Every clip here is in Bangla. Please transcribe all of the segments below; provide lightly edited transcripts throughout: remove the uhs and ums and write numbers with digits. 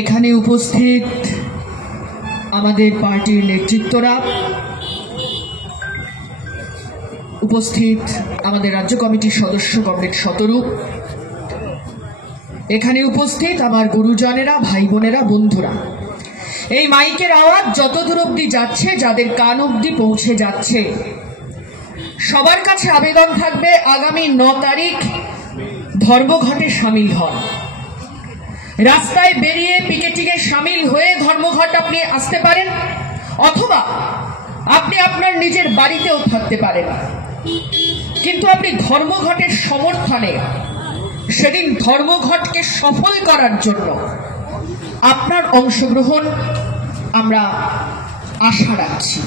এখানে উপস্থিত আমাদের পার্টির নেতৃত্বরা, উপস্থিত আমাদের রাজ্য কমিটির সদস্য কমরেড শতরূ, এখানে উপস্থিত আমার গুরুজনেরা, ভাই বোনেরা, বন্ধুরা, এই মাইকের আওয়াজ যত দূর অব্দি যাচ্ছে, যাদের কান অব্দি পৌঁছে যাচ্ছে, সবার কাছে আবেদন থাকবে আগামী 9 তারিখ ধর্মঘটে সামিল হন। রাস্তায় বেরিয়ে পিকেটিংয়ে সামিল হয়ে ধর্মঘট আপনি আসতে পারেন, অথবা আপনি আপনার নিজের বাড়িতেও থাকতে পারেন, কিন্তু আপনি ধর্মঘটের সমর্থনে সেদিন ধর্মঘটকে সফল করার জন্য আপনার অংশগ্রহণ আমরা আশা রাখছি।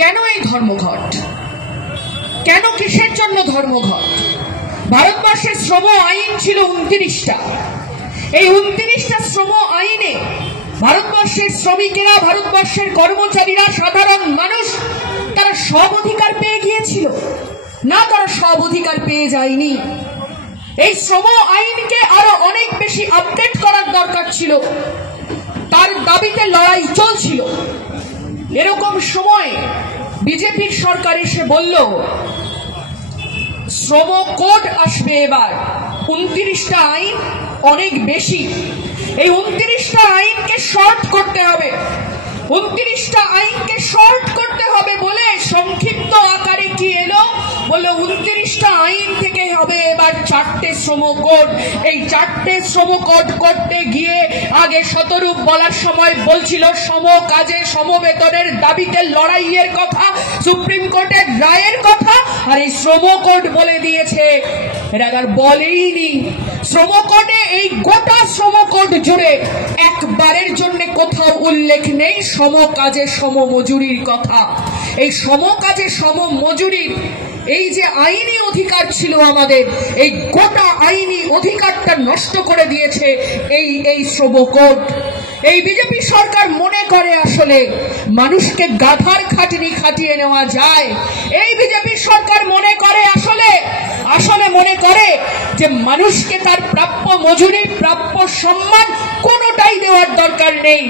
কেন এই ধর্মঘট? কেন, কিসের জন্য ধর্মঘট? ভারতবর্ষের শ্রম আইন ছিল 29টা। এই 29টা শ্রম আইনে ভারতবর্ষের শ্রমিকেরা, ভারতবর্ষের কর্মচারীরা, সাধারণ মানুষ তারা সব অধিকার পেয়ে গিয়েছিল না, তারা সব অধিকার পেয়ে যায়নি। এই শ্রম আইনকে আরো অনেক বেশি আপডেট করার দরকার ছিল, তার দাবিতে লড়াই চলছিল। এরকম সময় বিজেপির সরকার এসে বলল শ্রম কোড আসবে এবার, 29টা আইন অনেক বেশি, এই 29টা আইনকে শর্ট করতে হবে, 29টা আইনকে শর্ট করতে হবে বলে সংক্ষিপ্ত আকারে কি এলো, বললো 29টা আইন থেকে হবে এবার 4টে শ্রম কোড। এই 4টে শ্রম কোড করতে গিয়ে আগে শতরূপ বলার সময় বলছিল সম কাজে সম বেতনের দাবিতে লড়াইয়ের কথা, সুপ্রিম কোর্টের রায়ের কথা, আর এই শ্রম কোড বলে দিয়েছে, এরা আর বলেইনি। শ্রম কোডে, এই গোটা শ্রম কোড জুড়ে একবারের জন্য কোথাও উল্লেখ নেই সম কাজে সম মজুরির কথা। এই সম কাজে সম মজুরির এই যে আইনি অধিকার ছিল আমাদের, এই গোটা আইনি অধিকারটা নষ্ট করে দিয়েছে এই শ্রম কোড। এই বিজেপি সরকার মনে করে আসলে মানুষকে গাধার খাটনি খাটিয়ে নেওয়া যায়। এই বিজেপি সরকার মনে করে আসলে মনে করে যে মানুষকে তার প্রাপ্য মজুরি, প্রাপ্য সম্মান কোনোটাই দেওয়ার দরকার নেই,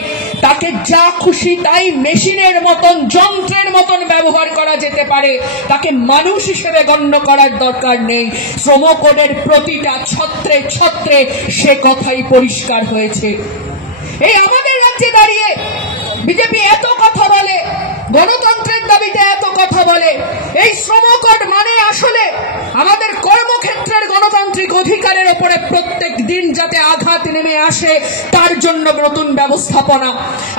তাকে যা খুশি তাই মেশিনের মতন, যন্ত্রের মতন ব্যবহার করা যেতে পারে, তাকে মানুষ হিসেবে গণ্য করার দরকার নেই। শ্রম কোডের প্রতিটা ছত্রে ছত্রে সে কথাই পরিষ্কার হয়েছে। এই আমাদের রাজ্যে দাঁড়িয়ে বিজেপি এত কথা বলে, গণতন্ত্রের দাবিতে এত কথা বলে। এই শ্রম কোড মানে আসলে আমাদের কর্মক্ষেত্রের গণতান্ত্রিক অধিকারের উপরে প্রত্যেক দিন যাতে আঘাত নেমে আসে তার জন্য নতুন ব্যবস্থাপনা।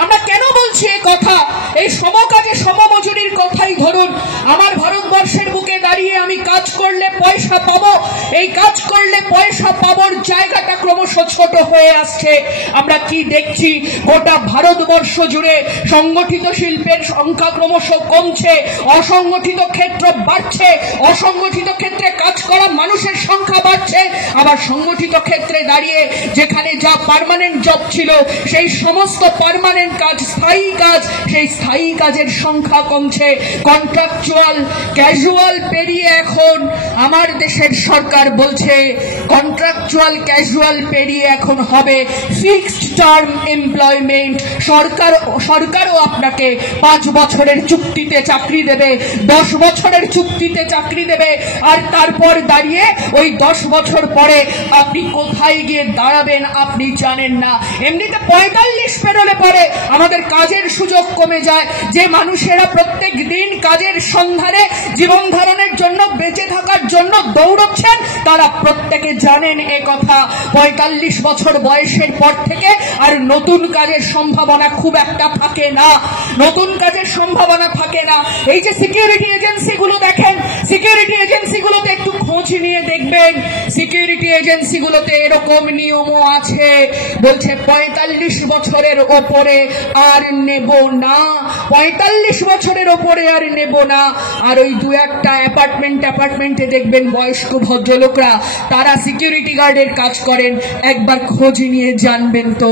আমরা কেন বলছি এই কথা? এই সমকাজে সমমজুরির কথাই ধরুন, আমার ভারতবর্ষের বুকে দাঁড়িয়ে আমি কাজ করলে পয়সা পাবো, এই কাজ করলে পয়সা পাবোর জায়গাটা ক্রমশ ছোট হয়ে আসছে। আমরা কি দেখছি? গোটা ভারতবর্ষ জুড়ে সংগঠিত শিল্পের সংখ্যা ক্রমশ কমছে, অসংগঠিত ক্ষেত্র বাড়ছে, অসংগঠিত ক্ষেত্রে কাজ করা মানুষের সংখ্যা বাড়ছে, আবার সংগঠিত ক্ষেত্রে দাঁড়িয়ে যেখানে যা পার্মানেন্ট জব ছিল সেই সমস্ত পার্মানেন্ট কাজ, স্থায়ী কাজ, সেই স্থায়ী কাজের সংখ্যা কমছে। কন্ট্রাকচুয়াল, ক্যাজুয়াল পেরিয়ে এখন আমার দেশের সরকার বলছে কন্ট্রাকচুয়াল, ক্যাজুয়াল পেরিয়ে এখন হবে ফিক্সড টার্ম এমপ্লয়মেন্ট। সরকারও আপনাকে 5 বছরের চুক্তিতে চাকরি দেবে, 10 বছরের চুক্তিতে চাকরি দেবে, আর তারপর দাঁড়িয়ে ওই 10 বছর পরে আপনি কোথায় গিয়ে দাঁড়াবেন আপনি জানেন না। এমনিতে 45 পেরোলে পরে আমাদের কাজের সুযোগ কমে যায়। যে মানুষেরা প্রত্যেক দিন কাজের সন্ধানে জীবন ধারণের জন্য, বেঁচে থাকার জন্য দৌড়চ্ছেন, তারা প্রত্যেকে জানেন এ কথা। 45 বছর বয়সের পর থেকে আর নতুন কাজের সম্ভাবনা খুব একটা থাকে না, নতুন কাজের সম্ভাবনা থাকে না। এই যে সিকিউরিটি এজেন্সিগুলো দেখেন, সিকিউরিটি এজেন্সিগুলোতে একটু খোঁজ নিয়ে দেখবেন, সিকিউরিটি এজেন্সিগুলোতে এরকম নিয়মও আছে, বলছে 45 বছরের ওপরে আর নেব না, 45 বছরের ওপরে আর নেব না। আর ওই 2-1টা অ্যাপার্টমেন্টে দেখবেন বয়স্ক ভদ্রলোকরা, তারা সিকিউরিটি গার্ডের কাজ করেন। একবার খোঁজ নিয়ে জানবেন তো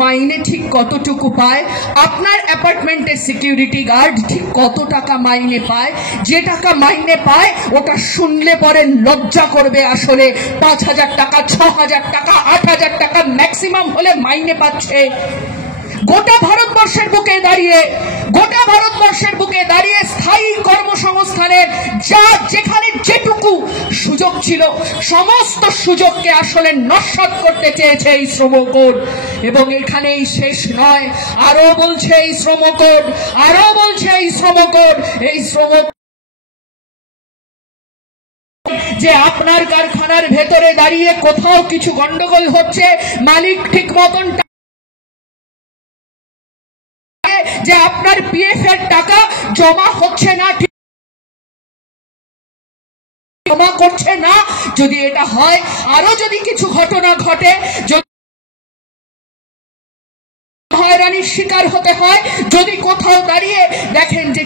মাইনে ঠিক কতটুকু পায়? আপনার অ্যাপার্টমেন্টের সিকিউরিটি গার্ড ঠিক কত টাকা মাইনে পায়? যে টাকা মাইনে পায় ওটা শুনলে পরে লজ্জা করবে আসলে। 5,000 টাকা, 6,000 টাকা, 8,000 টাকা ম্যাক্স ম্যাক্সিমাম হলে মাইনে পাচ্ছে। গোটা ভারতবর্ষের বুকে দাঁড়িয়ে স্থায়ী কর্মসংস্থানের যেখানে যেটুকু সুযোগ ছিল সমস্ত সুযোগকে আসলে নস্যাৎ করতে চেয়েছে এই শ্রম কোড। এবং এখানেই শেষ নয়, আরো বলছে এই শ্রম কোড যে আপনার কারখানার ভেতরে দাঁড়িয়ে কোথাও কিছু গন্ডগোল হচ্ছে, মালিক ঠিক মতন যে আপনার পিএফ এর টাকা জমা হচ্ছে না, জমা করছে না, যদি এটা হয়, আরো যদি কিছু ঘটনা ঘটে, হয়রানির শিকার হতে হয়, যদি কোথাও দাঁড়িয়ে দেখেন যে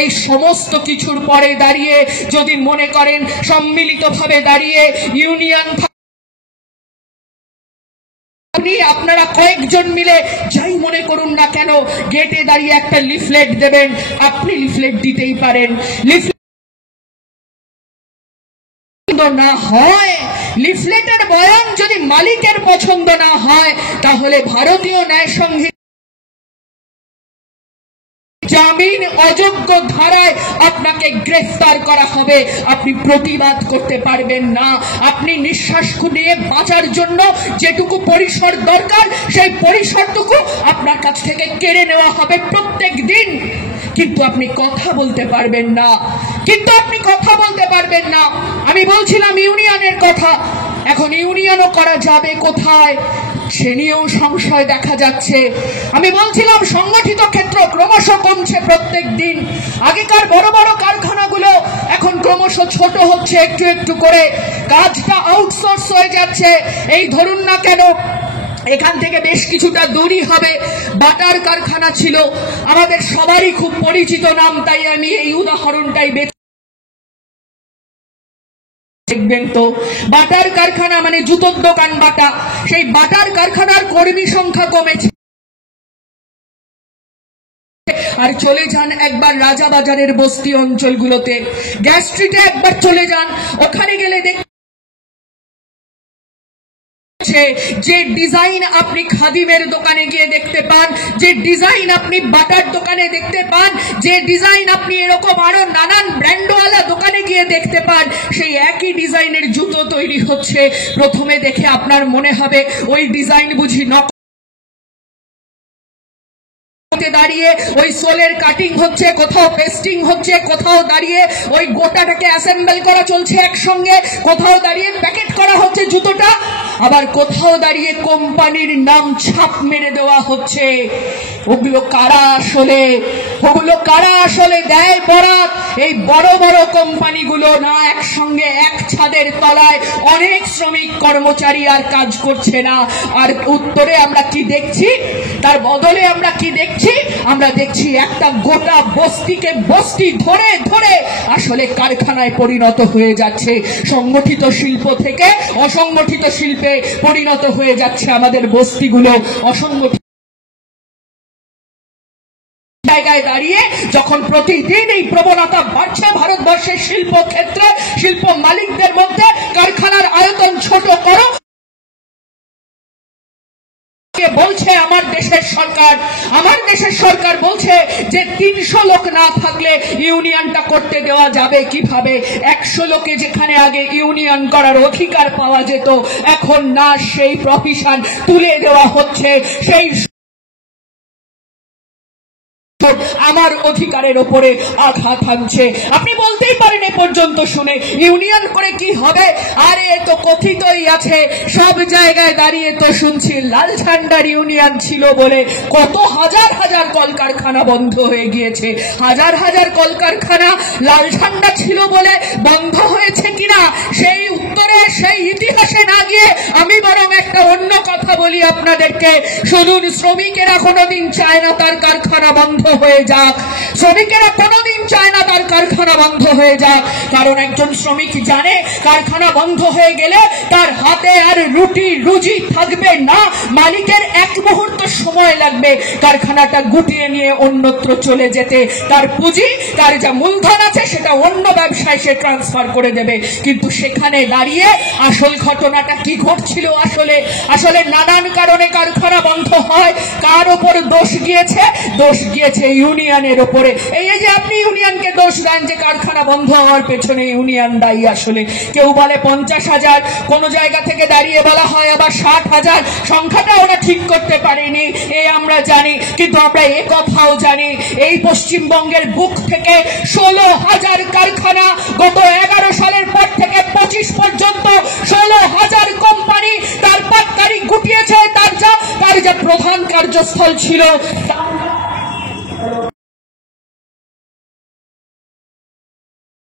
এই সমস্ত কিছুর পরে দাঁড়িয়ে যদি মনে করেন সম্মিলিতভাবে দাঁড়িয়ে ইউনিয়ন, আপনারা কয়েকজন মিলে যাই মনে করুন না কেন গেটে দাঁড়িয়ে একটা লিফলেট দেবেন, আপনি লিফলেট দিতেই পারেন। না হয় লিফলেটের বয়ান যদি মালিকের পছন্দ না হয়, তাহলে ভারতীয় ন্যায় সংহিতা জামিন অযোগ্য ধারায় আপনাকে গ্রেফতার করা হবে। আপনি প্রতিবাদ করতে পারবেন না। আপনি নিঃশ্বাস নিয়ে বাঁচার জন্য যেটুকু পরিসর দরকার, সেই পরিসরটুকু আপনার কাছ থেকে কেড়ে নেওয়া হবে প্রত্যেক দিন। কিন্তু আপনি কথা বলতে পারবেন না। আমি বলছিলাম ইউনিয়নের কথা, এখন ইউনিয়নও করা যাবে কোথায় সে নিয়েও সংশয় দেখা যাচ্ছে। আমি বলছিলাম সংগঠিত ক্ষেত্র ক্রমশ কমছে প্রত্যেক দিন। আগেকার বড় বড় কারখানাগুলো এখন ক্রমশ ছোট হচ্ছে, একটু একটু করে কাজটা আউটসোর্স হয়ে যাচ্ছে। এই ধরুন না কেন এখান থেকে বেশ কিছুটা দূরই হবে বাটার কারখানা ছিল, আমাদের সবারই খুব পরিচিত নাম, তাই আমি এই উদাহরণটাই দেখবেন তো। বাটার কারখানা মানে জুতোর দোকান বাটা, সেই বাটার কারখানার কর্মী সংখ্যা কমেছে। আর চলে যান একবার রাজাবাজারের বস্তি অঞ্চলগুলোতে, গ্যাস স্ট্রিটে একবার চলে যান, ওখানে গেলে যে ডিজাইন আপনি খাদিমের দোকানে গিয়ে দেখতে পান, যে ডিজাইন আপনি বাটার দোকানে দেখতে পান, যে ডিজাইন আপনি এরকম আরো নানান ব্র্যান্ডওয়ালা দোকানে গিয়ে দেখতে পান, সেই একই ডিজাইনের জুতো তৈরি হচ্ছে। প্রথমে দেখে আপনার মনে হবে ওই ডিজাইন বুঝি দাঁড়িয়ে ওই সোলের কাটিং হচ্ছে, কোথাও পেস্টিং হচ্ছে, কোথাও দাঁড়িয়ে ওই গোটাটাকে অ্যাসেম্বল করা চলছে একসঙ্গে, কোথাও দাঁড়িয়ে প্যাকেট করা হচ্ছে জুতোটা, আবার কোথাও দাঁড়িয়ে কোম্পানির নাম ছাপ মেরে দেওয়া হচ্ছে। ওগুলো কারা আসলে দেয় বরাত? এই বড় বড় কোম্পানিগুলো না, একসঙ্গে এক ছাদের তলায় অনেক শ্রমিক কর্মচারী আর কাজ করছে না। আর উত্তরে আমরা কি দেখছি? তার বদলে আমরা কি দেখছি? আমরা দেখছি একটা গোটা বস্তিকে বস্তি ধরে ধরে আসলে কারখানায় পরিণত হয়ে যাচ্ছে। সংগঠিত শিল্প থেকে অসংগঠিত শিল্পে পরিণত হয়ে যাচ্ছে আমাদের বস্তিগুলো। অসংগঠিত জায়গায় দাঁড়িয়ে যখন প্রতিদিন এই প্রবণতা বাড়ছে ভারতবর্ষের শিল্প ক্ষেত্রে, শিল্প মালিকদের মধ্যে কারখানার আয়তন ছোট করো বলছে আমার দেশের সরকার বলছে যে 300 লোক না থাকলে ইউনিয়নটা করতে দেওয়া যাবে কিভাবে? 100 লোকে যেখানে আগে ইউনিয়ন করার অধিকার পাওয়া যেত, এখন না, সেই প্রভিশন তুলে দেওয়া হচ্ছে। সেই আমার অধিকারের ওপরে আঘাত হানছে। আপনি বলতেই পারেন এ পর্যন্ত শুনে ইউনিয়ন করে কি হবে? আরে তো কথিতই আছে, সব জায়গায় দাঁড়িয়ে তো শুনছি লাল ঝান্ডার ইউনিয়ন ছিল বলে কত হাজার হাজার কলকারখানা বন্ধ হয়ে গিয়েছে। হাজার হাজার কলকারখানা লাল ঝান্ডা ছিল বলে বন্ধ হয়েছে কিনা সেই উত্তরে, সেই ইতিহাসে না গিয়ে আমি বরং একটা অন্য কথা বলি আপনাদেরকে। শুনুন, শ্রমিকেরা কোনোদিন চায় না তার কারখানা বন্ধ হয়ে যাক। শ্রমিকেরা কোনোদিন চায় না তার কারখানা বন্ধ হয়ে যাক, কারণ একজন শ্রমিক জানে কারখানা বন্ধ হয়ে গেলে তার হাতে আর রুটি রুজি থাকবে না, মালিকের এক মুহূর্ত সময় লাগবে কারখানাটা গুটিয়ে নিয়ে অন্যত্র চলে যেতে, তার পুঁজি, তার যা মূলধন আছে সেটা অন্য ব্যবসায় সে ট্রান্সফার করে দেবে। কিন্তু সেখানে দাঁড়িয়ে আসল ঘটনাটা কি ঘটছিল? আসলে নানান কারণে কারখানা বন্ধ হয়। কার ওপর দোষ গিয়েছে? দোষ গিয়েছে ইউনিয়নের ওপরে। এই যে আপনি ইউনিয়নকে দোষ দেন যে কারখানা বন্ধ হওয়ার পেছনে ইউনিয়ন দায়ী। আসলে কেউ বলে 50,000, কোন জায়গা থেকে দাঁড়িয়ে বলা হয় আবার 60,000, সংখ্যাটা ওরা ঠিক করতে পারেনি, এ আমরা জানি। কিন্তু আমরা এ কথাও জানি এই পশ্চিমবঙ্গের বুক থেকে 16,000 কারখানা গত 11 সালের পর থেকে 25 পর্যন্ত 16,000 কোম্পানি তার পাটকারি গুটিয়েছে। তার যা প্রধান কার্যস্থল ছিল